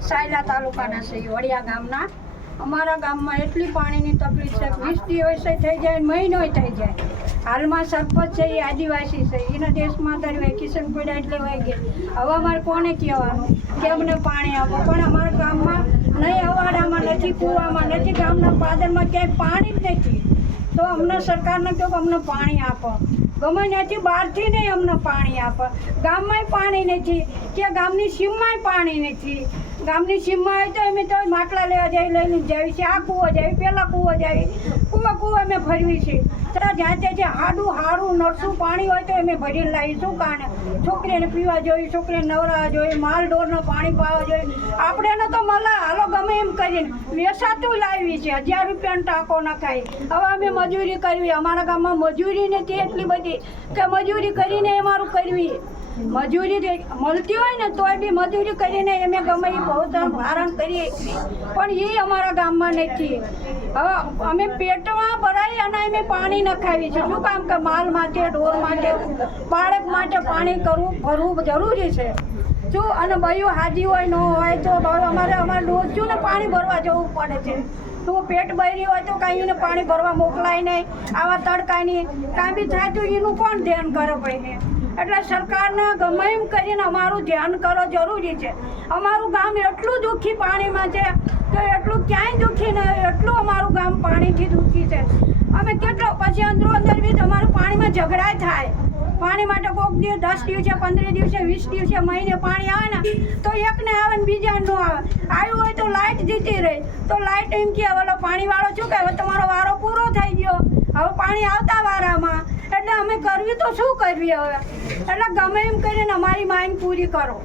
સાયલા તાલુકાના છે વડિયા ગામના. અમારા ગામમાં એટલી પાણીની તકલીફ છે વીસ દિવસે થઈ જાય મહિનો થઈ જાય. હાલમાં સરપંચ છે એ આદિવાસી છે. એના દેશમાં દર કિશન પીડા એટલે વહી ગઈ. હવે અમારે કોને કહેવાનું? કે અમને પાણી આપો. પણ અમારા ગામમાં નહીં અવાડામાં નથી, કૂવામાં નથી, ગામના પાદરમાં ક્યાંય પાણી જ નથી. તો અમને સરકારને કહો કે અમને પાણી આપો. ગમે ત્યાંથી બહારથી નહીં અમને પાણી આપે. ગામમાંય પાણી નથી. કે ગામની સીમમાંય પાણી નથી. ગામની સીમમાં હોય તો અમે તો માટલા લેવા જઈ લઈને જાય છે આ કૂવો જાય પેલા કૂવો જાય કૂવો કૂવો અમે ફરવી છે. તો ત્યાં જે હાડું, હારું, નરસું પાણી હોય તો અમે ભરીને લાવી શું કારણે? છોકરીને પીવા જોઈએ છોકરીને નવરાવા જોઈએ, માલ ઢોરને પાણી પાવા જોઈએ. આપણે તો મળે હાલો ગમે એમ કરીને. વેસાતું લાવી છે. હજાર રૂપિયાનો ટાંકો નખાય. હવે અમે મજૂરી કરવી. અમારા ગામમાં મજૂરી નથી એટલી બધી કે મજૂરી કરીને અમારું કરવી. મજૂરી મળતી હોય ને તોય બી મજૂરી કરીને અમે ગમે એ બહુ ભારણ કરીએ પણ એ અમારા ગામમાં નથી. હવે અમે પેટમાં ભરાઈ અને અમે પાણી નખાવી છે. શું કામ કે માલ માટે, ઢોર માટે, બાળક માટે પાણી કરવું, ભરવું જરૂરી છે? શું અને બયું હાજી હોય, ન હોય તો અમારે અમારે ડોસ્યું ને પાણી ભરવા જવું પડે છે. તો પેટ ભરી હોય તો કાંઈ એને પાણી ભરવા મોકલાય નહીં. આવા તડકાની કાંઈ બી થાય તો એનું કોણ ધ્યાન કરે ભાઈને એટલે સરકારને ગમે એમ કરીને અમારું ધ્યાન કરો જરૂરી છે. અમારું ગામ એટલું દુઃખી પાણીમાં છે કે એટલું ક્યાંય દુઃખી નહીં એટલું અમારું ગામ પાણીથી દુઃખી છે. અમે કેટલો પછી અંદરો અંદર બી તમારું પાણીમાં ઝઘડા થાય. પાણી માટે કોક દિવસ દસ દિવસે પંદર દિવસે વીસ દિવસે મહિને પાણી આવે ને, તો એકને આવે ને બીજા ન આવે. આવ્યું હોય તો લાઇટ જતી રહે. તો લાઇટ એમ કે ઓલો પાણીવાળો શું કહે? હવે તમારો વારો પૂરો થઈ ગયો. હવે પાણી આવતા વારામાં. એટલે અમે કરવી તો શું કરવી હવે? એટલે ગમે એમ કરીને અમારી માંગ પૂરી કરો.